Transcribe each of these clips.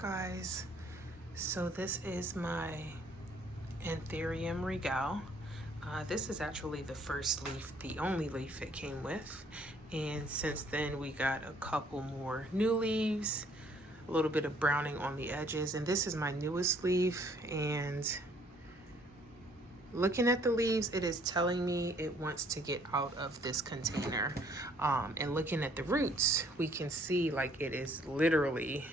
Guys, so this is my Anthurium Regale. This is actually the first leaf, the only leaf it came with, and since then we got a couple more new leaves, a little bit of browning on the edges, and this is my newest leaf. And looking at the leaves, it is telling me it wants to get out of this container. And looking at the roots, we can see like it is literally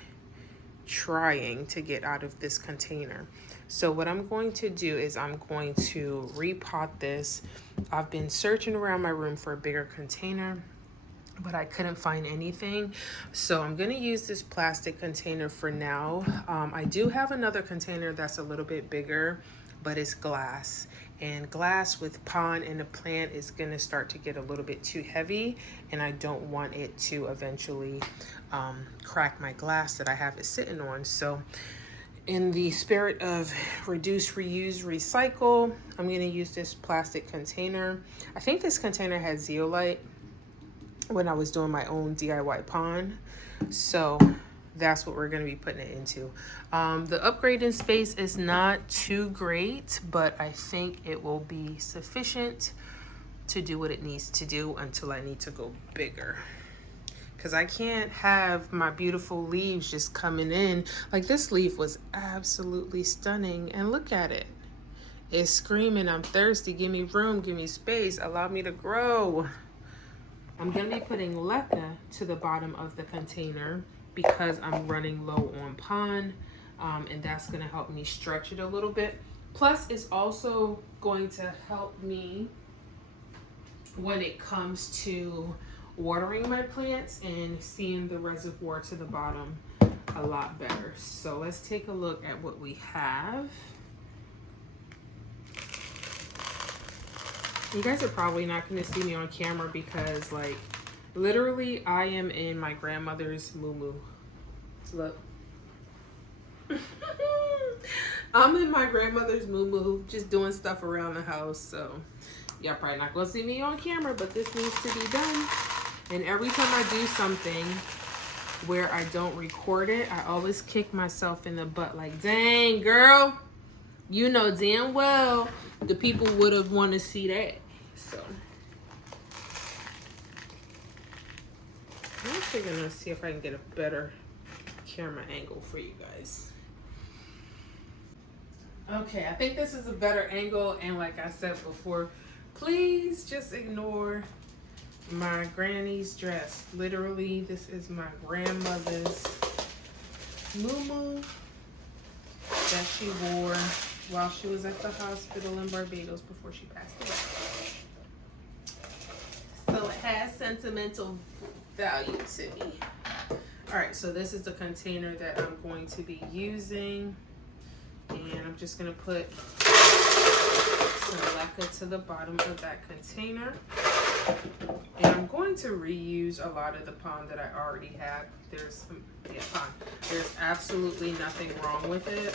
trying to get out of this container. So what I'm going to do is I'm going to repot this. I've been searching around my room for a bigger container, but I couldn't find anything. So I'm going to use this plastic container for now. I do have another container that's a little bit bigger, but it's glass. And glass with pond and a plant is going to start to get a little bit too heavy, and I don't want it to eventually crack my glass that I have it sitting on. So in the spirit of reduce, reuse, recycle, I'm going to use this plastic container. I think this container had zeolite when I was doing my own DIY pond. So that's what we're going to be putting it into. The upgrading space is not too great, but I think it will be sufficient to do what it needs to do until I need to go bigger. Because I can't have my beautiful leaves just coming in. Like, this leaf was absolutely stunning, and look at it. It's screaming, I'm thirsty, give me room, give me space, allow me to grow. I'm going to be putting leca to the bottom of the container because I'm running low on pond, and that's going to help me stretch it a little bit. Plus, it's also going to help me when it comes to watering my plants and seeing the reservoir to the bottom a lot better. So let's take a look at what we have. You guys are probably not going to see me on camera because, like, literally I am in my grandmother's moo-moo. Look. I'm in my grandmother's moo-moo just doing stuff around the house. So y'all probably not going to see me on camera, but this needs to be done. And every time I do something where I don't record it, I always kick myself in the butt like, dang, girl, you know damn well the people would have want to see that. So I'm actually going to see if I can get a better camera angle for you guys. Okay, I think this is a better angle. And like I said before, please just ignore my granny's dress. Literally, this is my grandmother's muumuu that she wore while she was at the hospital in Barbados before she passed away. So it has sentimental value to me. All right, so this is the container that I'm going to be using, and I'm just going to put some leca to the bottom of that container. And I'm going to reuse a lot of the pond that I already have. There's pond. There's absolutely nothing wrong with it.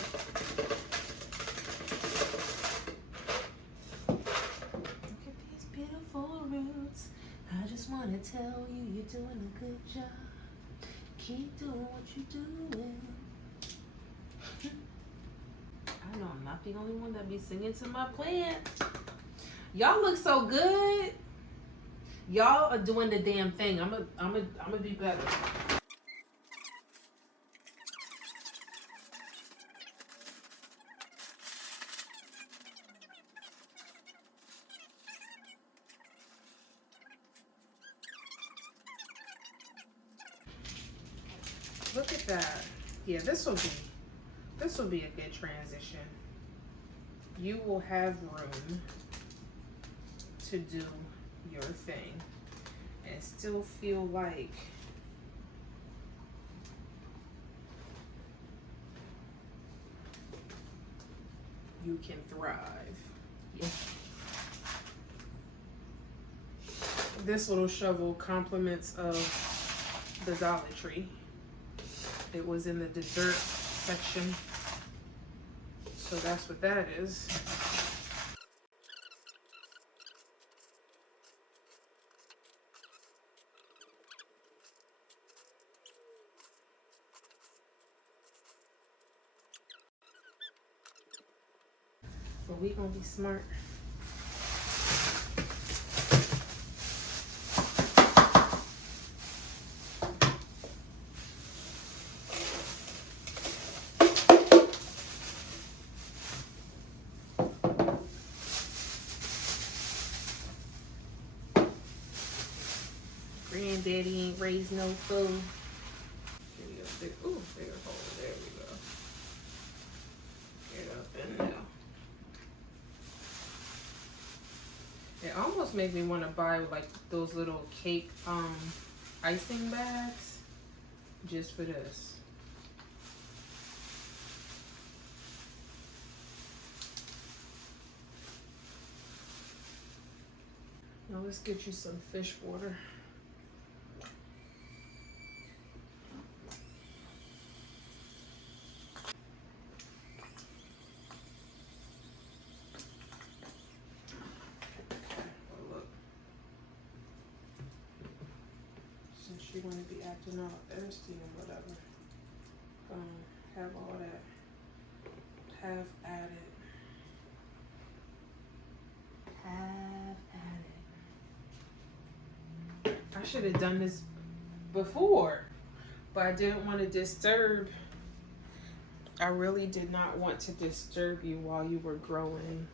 Look at these beautiful roots. I just want to tell you, you're doing a good job. Keep doing what you're doing. I know I'm not the only one that be singing to my plants. Y'all look so good. Y'all are doing the damn thing. I'm gonna be better. Look at that. Yeah, this will be a good transition. You will have room to do your thing and still feel like you can thrive. Yeah. This little shovel compliments of the Dollar Tree. It was in the dessert section, so that's what that is. But we gonna be smart. Granddaddy ain't raised no fool. Ooh, bigger hole. There we go. Get up in there. It almost made me want to buy like those little cake icing bags just for this. Now let's get you some fish water. You're going to be acting all thirsty and whatever. Have all that have added. I should have done this before, but I didn't want to disturb. I really did not want to disturb you while you were growing.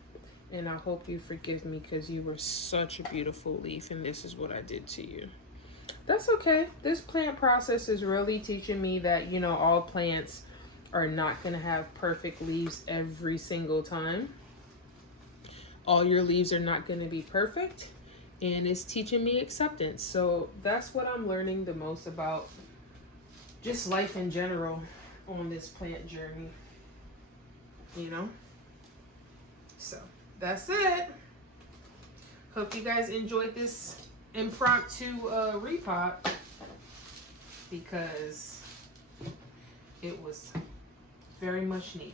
And I hope you forgive me because you were such a beautiful leaf and this is what I did to you. That's okay. This plant process is really teaching me that, you know, all plants are not going to have perfect leaves every single time. All your leaves are not going to be perfect. And it's teaching me acceptance. So that's what I'm learning the most about just life in general on this plant journey. You know? So that's it. Hope you guys enjoyed this impromptu repot because it was very much needed.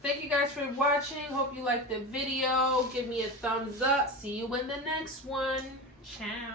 Thank you guys for watching. Hope you liked the video. Give me a thumbs up. See you in the next one. Ciao.